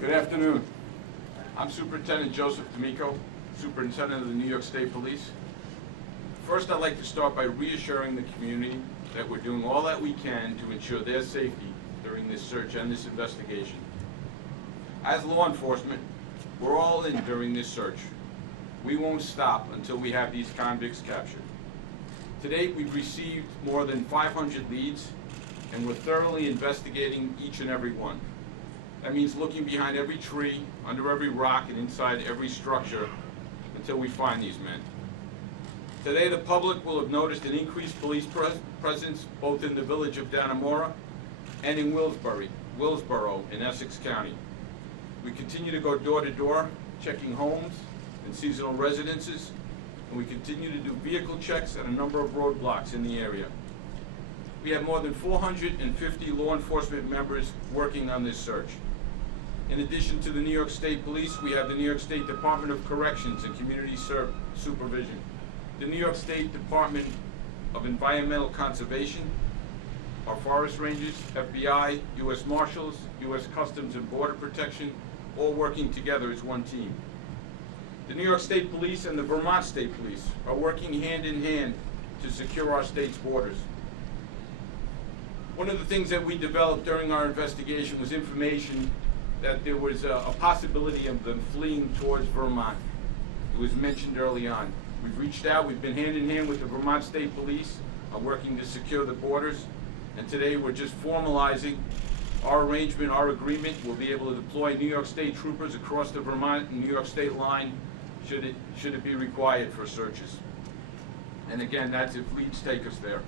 Good afternoon. I'm Superintendent Joseph D'Amico, Superintendent of the New York State Police. First, I'd like to start by reassuring the community that we're doing all that we can to ensure their safety during this search and this investigation. As law enforcement, we're all in during this search. We won't stop until we have these convicts captured. To date, we've received more than 500 leads, and we're thoroughly investigating each and every one. That means looking behind every tree, under every rock, and inside every structure until we find these men. Today, the public will have noticed an increased police presence both in the village of Dannemora and in Willsboro in Essex County. We continue to go door to door, checking homes and seasonal residences, and we continue to do vehicle checks at a number of roadblocks in the area. We have more than 450 law enforcement members working on this search. In addition to the New York State Police, we have the New York State Department of Corrections and Community Supervision, the New York State Department of Environmental Conservation, our forest rangers, FBI, U.S. Marshals, U.S. Customs and Border Protection, all working together as one team. The New York State Police and the Vermont State Police are working hand in hand to secure our state's borders. One of the things that we developed during our investigation was information that there was a possibility of them fleeing towards Vermont. It was mentioned early on. We've reached out, we've been hand in hand with the Vermont State Police, working to secure the borders, and today we're just formalizing our arrangement, our agreement. We'll be able to deploy New York State troopers across the Vermont and New York State line should it be required for searches. And again, that's if leads take us there.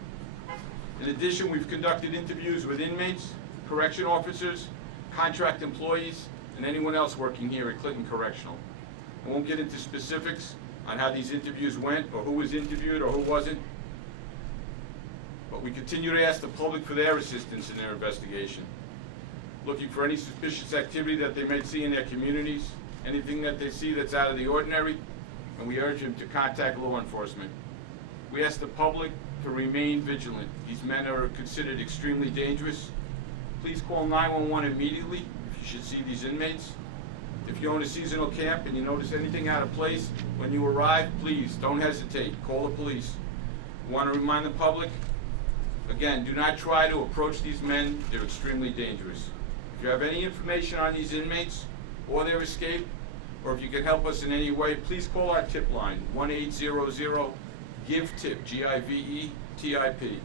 In addition, we've conducted interviews with inmates, correction officers, contract employees, and anyone else working here at Clinton Correctional. I won't get into specifics on how these interviews went or who was interviewed or who wasn't, but we continue to ask the public for their assistance in their investigation, looking for any suspicious activity that they might see in their communities, anything that they see that's out of the ordinary, and we urge them to contact law enforcement. We ask the public to remain vigilant. These men are considered extremely dangerous. Please call 911 immediately if you should see these inmates. If you own a seasonal camp and you notice anything out of place, when you arrive, please don't hesitate. Call the police. We want to remind the public, again, do not try to approach these men. They're extremely dangerous. If you have any information on these inmates or their escape, or if you can help us in any way, please call our tip line, 1-800-GIVE-TIP, G-I-V-E-T-I-P.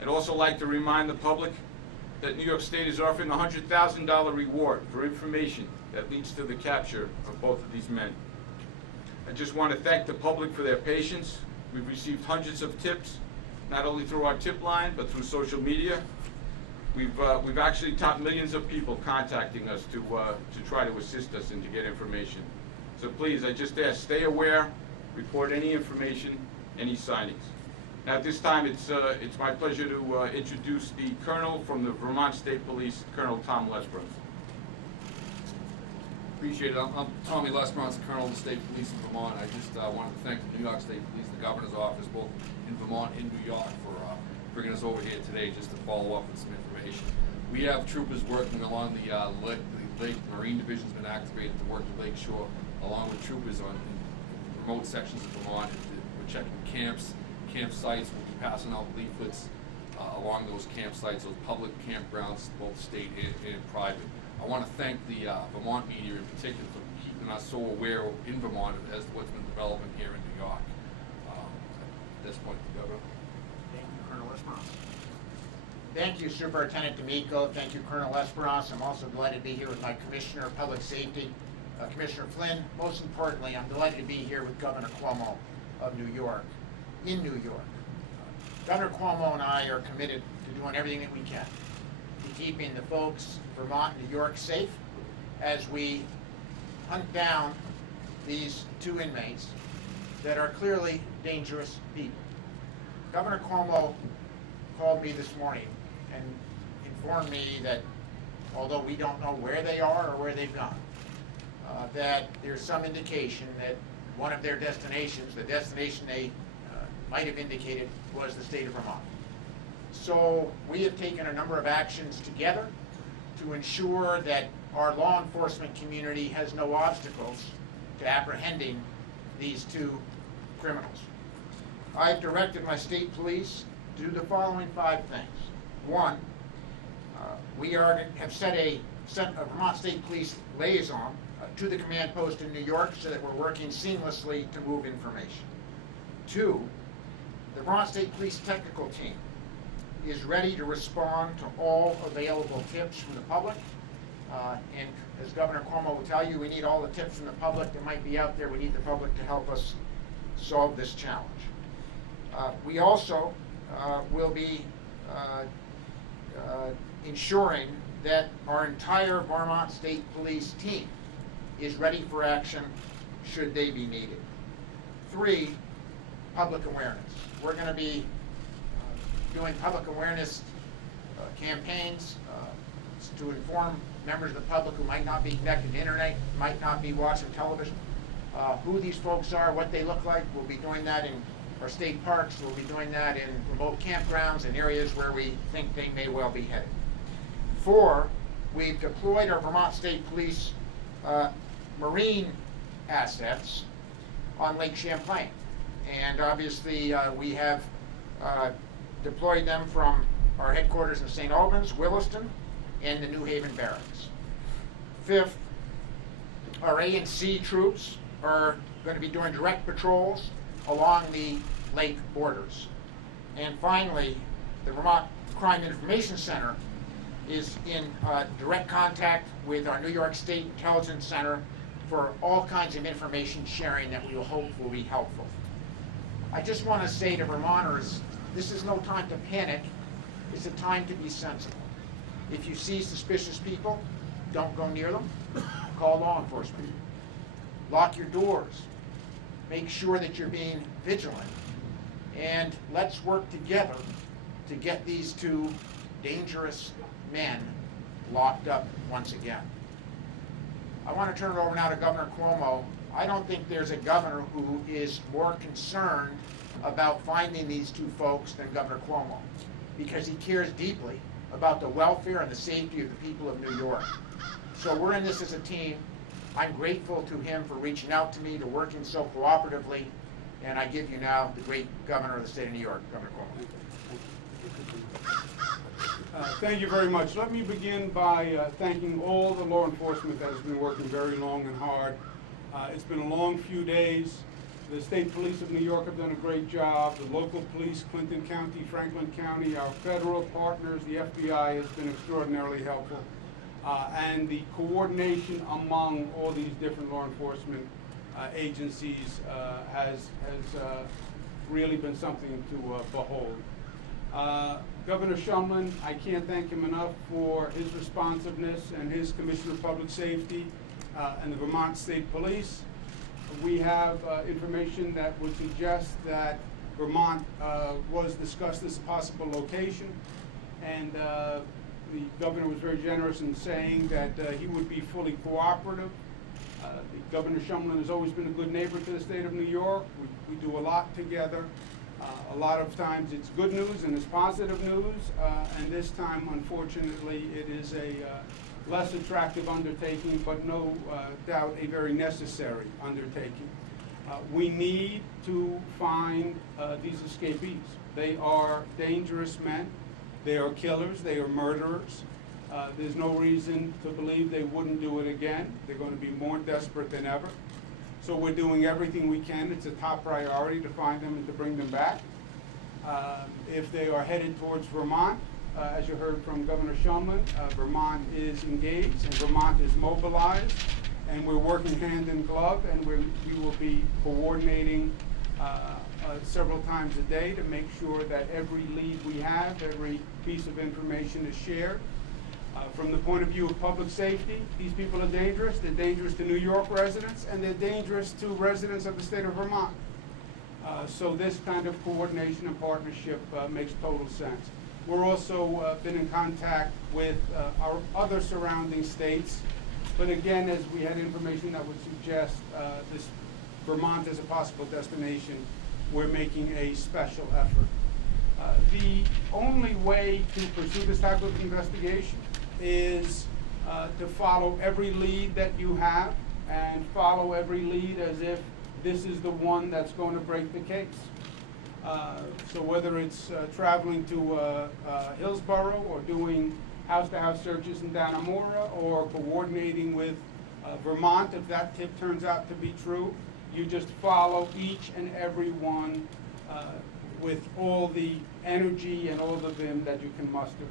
I'd also like to remind the public that New York State is offering a $100,000 reward for information that leads to the capture of both of these men. I just want to thank the public for their patience. We've received hundreds of tips, not only through our tip line, but through social media. We've actually topped millions of people contacting us to try to assist us and to get information. So please, I just ask, stay aware, report any information, any signings. Now at this time, it's my pleasure to introduce the Colonel from the Vermont State Police, Colonel Tom Lesbros. Appreciate it. I'm Tommy Lesbros, Colonel of the State Police in Vermont. I just wanted to thank the New York State Police, the Governor's Office, both in Vermont and New York, for bringing us over here today just to follow up with some information. We have troopers working along the Lake Marine Division's been activated to work the Lake Shore, along with troopers on remote sections of Vermont. We're checking camps, campsites. We'll be passing out leaflets along those campsites, those public campgrounds, both state and private. I want to thank the Vermont media in particular for keeping us so aware in Vermont as to what's been developing here in New York. At this point, the Governor. Thank you, Colonel Lesbros. Thank you, Superintendent D'Amico. Thank you, Colonel Lesbros. I'm also delighted to be here with my Commissioner of Public Safety, Commissioner Flynn. Most importantly, I'm delighted to be here with Governor Cuomo of New York, in New York. Governor Cuomo and I are committed to doing everything that we can to keeping the folks of Vermont and New York safe as we hunt down these two inmates that are clearly dangerous people. Governor Cuomo called me this morning and informed me that although we don't know where they are or where they've gone, that there's some indication that one of their destinations, the destination they might have indicated, was the state of Vermont. So we have taken a number of actions together to ensure that our law enforcement community has no obstacles to apprehending these two criminals. I've directed my state police to do the following 5 things. One, we have sent a Vermont State Police liaison to the command post in New York so that we're working seamlessly to move information. 2, the Vermont State Police technical team is ready to respond to all available tips from the public. And as Governor Cuomo will tell you, we need all the tips from the public that might be out there. We need the public to help us solve this challenge. We also will be ensuring that our entire Vermont State Police team is ready for action should they be needed. 3, public awareness. We're going to be doing public awareness campaigns to inform members of the public who might not be connected to the internet, might not be watching television, who these folks are, what they look like. We'll be doing that in our state parks. We'll be doing that in remote campgrounds and areas where we think they may well be headed. 4, we've deployed our Vermont State Police marine assets on Lake Champlain. And obviously we have deployed them from our headquarters in St. Albans, Williston, and the New Haven Barracks. 5th, our A and C troops are going to be doing direct patrols along the lake borders. And finally, the Vermont Crime Information Center is in direct contact with our New York State Intelligence Center for all kinds of information sharing that we will hope will be helpful. I just want to say to Vermonters, this is no time to panic. It's a time to be sensible. If you see suspicious people, don't go near them. Call law enforcement. Lock your doors. Make sure that you're being vigilant. And let's work together to get these 2 dangerous men locked up once again. I want to turn it over now to Governor Cuomo. I don't think there's a governor who is more concerned about finding these 2 folks than Governor Cuomo, because he cares deeply about the welfare and the safety of the people of New York. So we're in this as a team. I'm grateful to him for reaching out to me, to working so cooperatively, and I give you now the great governor of the state of New York, Governor Cuomo. Thank you very much. Let me begin by thanking all the law enforcement that has been working very long and hard. It's been a long few days. The state police of New York have done a great job. The local police, Clinton County, Franklin County, our federal partners, the FBI has been extraordinarily helpful. And the coordination among all these different law enforcement agencies has really been something to behold. Governor Shumlin, I can't thank him enough for his responsiveness, and his Commissioner of Public Safety and the Vermont State Police. We have information that would suggest that Vermont was discussed as a possible location, and the governor was very generous in saying that he would be fully cooperative. Governor Shumlin has always been a good neighbor to the state of New York. We do a lot together. A lot of times it's good news and it's positive news, and this time, unfortunately, it is a less attractive undertaking, but no doubt a very necessary undertaking. We need to find these escapees. They are dangerous men. They are killers. They are murderers. There's no reason to believe they wouldn't do it again. They're going to be more desperate than ever. So we're doing everything we can. It's a top priority to find them and to bring them back. If they are headed towards Vermont, as you heard from Governor Shumlin, Vermont is engaged and Vermont is mobilized, and we're working hand in glove, and we will be coordinating several times a day to make sure that every lead we have, every piece of information is shared. From the point of view of public safety, these people are dangerous. They're dangerous to New York residents, and they're dangerous to residents of the state of Vermont. So this kind of coordination and partnership makes total sense. We're also been in contact with our other surrounding states, but again, as we had information that would suggest this Vermont as a possible destination, we're making a special effort. The only way to pursue this type of investigation is to follow every lead that you have and follow every lead as if this is the one that's going to break the case. So whether it's traveling to Hillsborough or doing house-to-house searches in Dannemora or coordinating with Vermont, if that tip turns out to be true, you just follow each and every one with all the energy and all the vim that you can muster.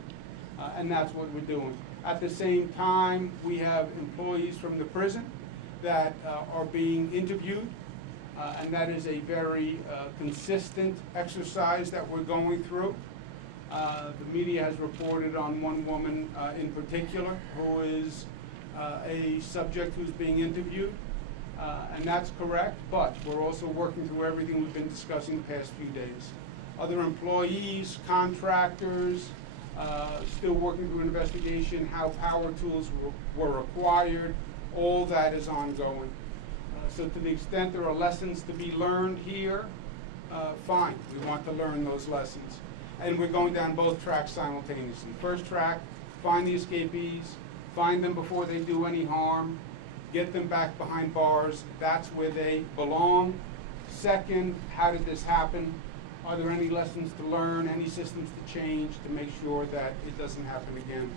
And that's what we're doing. At the same time, we have employees from the prison that are being interviewed, and that is a very consistent exercise that we're going through. The media has reported on one woman in particular who is a subject who's being interviewed, and that's correct, but we're also working through everything we've been discussing the past few days. Other employees, contractors, still working through an investigation, how power tools were acquired, all that is ongoing. So to the extent there are lessons to be learned here, fine, we want to learn those lessons. And we're going down both tracks simultaneously. First track, find the escapees, find them before they do any harm, get them back behind bars, that's where they belong. Second, how did this happen? Are there any lessons to learn, any systems to change to make sure that it doesn't happen again?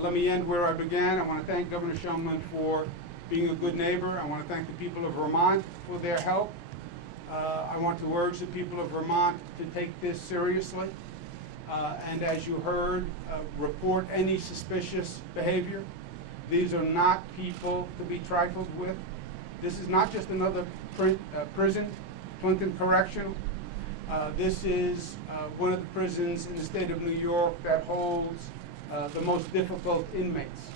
Let me end where I began. I want to thank Governor Shumlin for being a good neighbor. I want to thank the people of Vermont for their help. I want to urge the people of Vermont to take this seriously. And as you heard, report any suspicious behavior. These are not people to be trifled with. This is not just another prison, Clinton Correctional. This is one of the prisons in the state of New York that holds the most difficult inmates.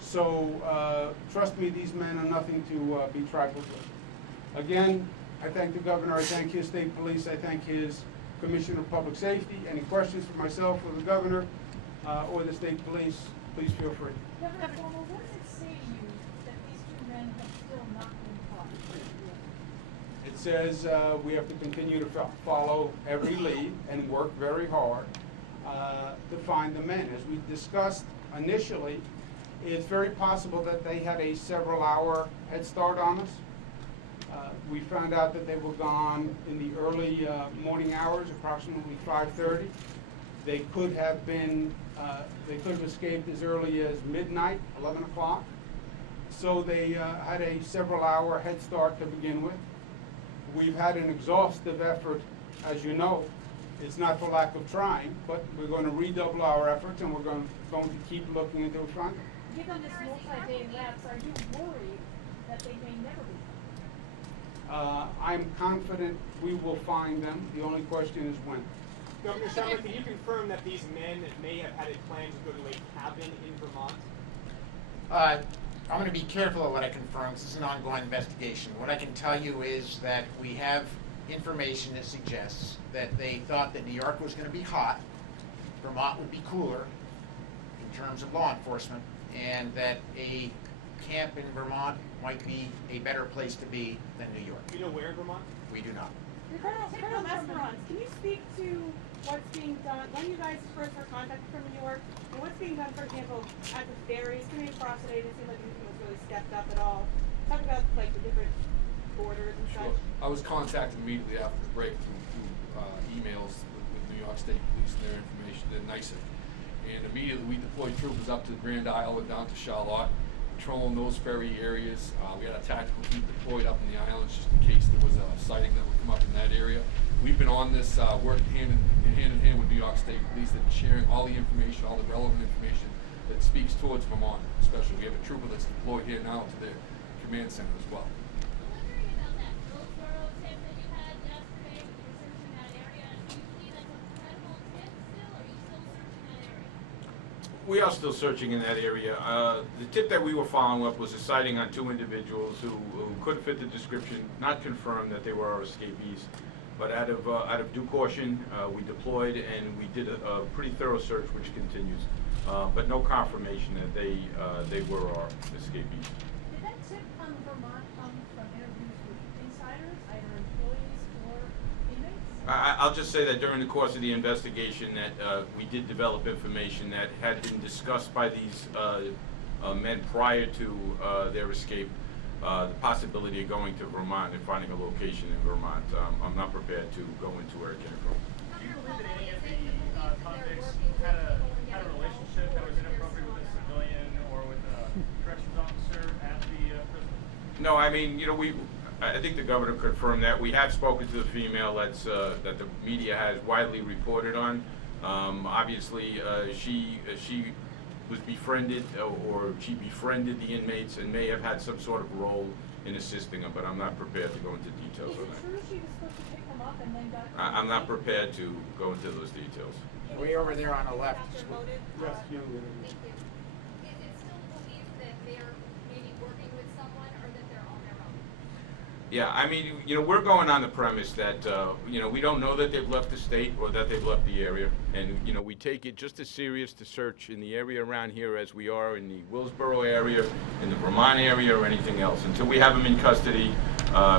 So trust me, these men are nothing to be trifled with. Again, I thank the governor, I thank his state police, I thank his Commissioner of Public Safety. Any questions for myself or the governor or the state police, please feel free. Governor Cuomo, what does it say to you that these two men have still not been caught? It says we have to continue to follow every lead and work very hard to find the men. As we discussed initially, it's very possible that they had a several-hour head start on us. We found out that they were gone in the early morning hours, approximately 5:30. They could have been, they could have escaped as early as midnight, 11 o'clock. So they had a several-hour head start to begin with. We've had an exhaustive effort, as you know. It's not for lack of trying, but we're going to redouble our efforts, and we're going to keep looking into front. Given this multi-day lapse, are you worried that they may never be found? I'm confident we will find them. The only question is when. Governor Shumlin, can you confirm that these men may have had a plan to go to a cabin in Vermont? I'm going to be careful of what I confirm. This is an ongoing investigation. What I can tell you is that we have information that suggests that they thought that New York was going to be hot, Vermont would be cooler in terms of law enforcement, and that a camp in Vermont might be a better place to be than New York. Do you know where in Vermont? We do not. Colonel Esperance, can you speak to what's being done, when you guys first were contacted from New York, and what's being done, for example, at the ferries? Too many across it didn't seem like anything was really stepped up at all. Talk about like the different borders and Sure. such. I was contacted immediately after the break through emails with New York State Police and their information, they're NYSEC. And immediately we deployed troopers up to Grand Isle and down to Charlotte, patrolling those ferry areas. We had a tactical team deployed up in the islands just in case there was a sighting that would come up in that area. We've been on this, working hand in hand with New York State Police, that sharing all the information, all the relevant information that speaks towards Vermont, especially. We have a trooper that's deployed here now to their command center as well. Wondering about that Hillsborough tip that you had yesterday when you were searching that area. Do you believe that's a credible tip still, or are you still searching that area? We are still searching in that area. The tip that we were following up was a sighting on two individuals who could fit the description, not confirmed that they were our escapees. But out of due caution, we deployed and we did a pretty thorough search, which continues. But no confirmation that they were our escapees. Did that tip on Vermont come from interviews with insiders, either employees or inmates? I'll just say that during the course of the investigation that we did develop information that had been discussed by these men prior to their escape, the possibility of going to Vermont and finding a location in Vermont. I'm not prepared to go into where it came from. Do you believe that any of the convicts had a relationship that was inappropriate with a civilian or with a corrections officer at the prison? No, I mean, you know, I think the governor confirmed that. We have spoken to the female that the media has widely reported on. Obviously, she was befriended, or she befriended the inmates and may have had some sort of role in assisting them, but I'm not prepared to go into details Is on it that. true she was supposed to pick them up and then got? I'm not prepared to go into those details. Way over there on the left. Yes, young lady. Thank you. Is it still believed that they're maybe working with someone or that they're on their own? Yeah, I mean, you know, we're going on the premise that, you know, we don't know that they've left the state or that they've left the area. And, you know, we take it just as serious to search in the area around here as we are in the Willsboro area, in the Vermont area, or anything else. Until we have them in custody,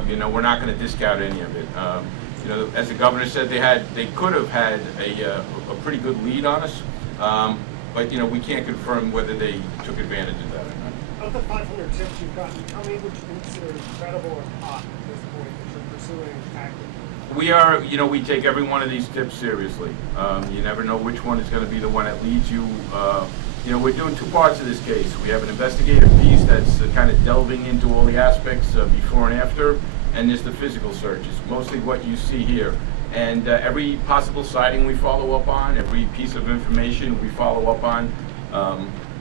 you know, we're not going to discount any of it. You know, as the governor said, they could have had a pretty good lead on us. But, you know, we can't confirm whether they took advantage of that or not. Of the 500 tips you've gotten, how many would you consider credible or hot at this point that you're pursuing actively? We are, you know, we take every one of these tips seriously. You never know which one is going to be the one that leads you. You know, we're doing two parts of this case. We have an investigative piece that's kind of delving into all the aspects before and after, and there's the physical searches, mostly what you see here. And every possible sighting we follow up on, every piece of information we follow up on.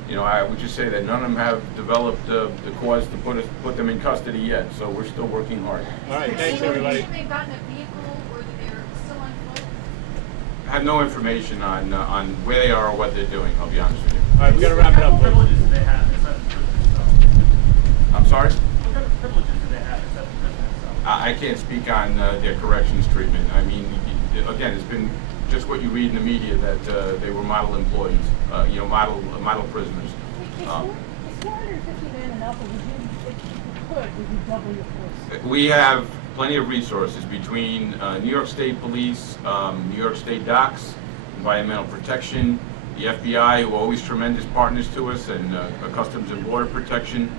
You know, I would just say that none of them have developed the cause to put them in custody yet, so we're still working hard. All right, thanks everybody. They've gotten a vehicle or that they're still on foot? I have no information on where they are or what they're doing, I'll be honest with you. All right, we gotta wrap it up. What privileges do they have inside the prison itself? I'm sorry? What kind of privileges do they have inside the prison itself? I can't speak on their corrections treatment. I mean, again, it's been just what you read in the media that they were model employees, you know, model prisoners. Is 450 men enough, or would you, if you could you double your force? We have plenty of resources between New York State Police, New York State Docks, Environmental Protection, the FBI, who are always tremendous partners to us, and Customs and Border Protection.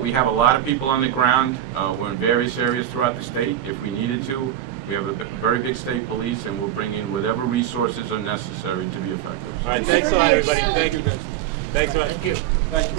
We have a lot of people on the ground. We're in various areas throughout the state if we needed to. We have a very big state police, and we'll bring in whatever resources are necessary to be effective. All right, thanks a lot, everybody. Thank you. Thanks a lot. Thank you. Thank you.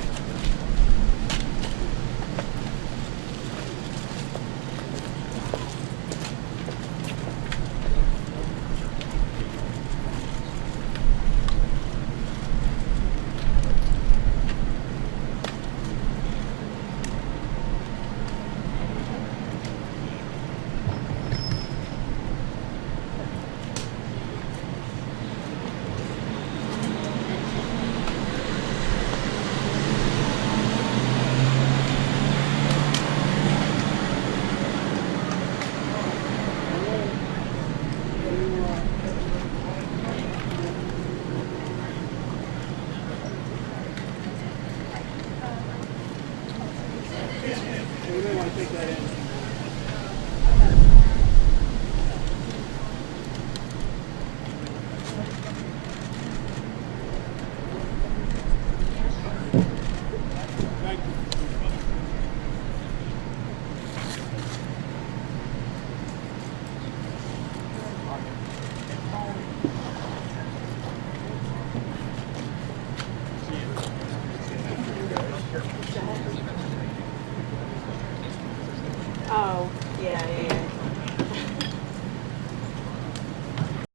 Oh, yeah.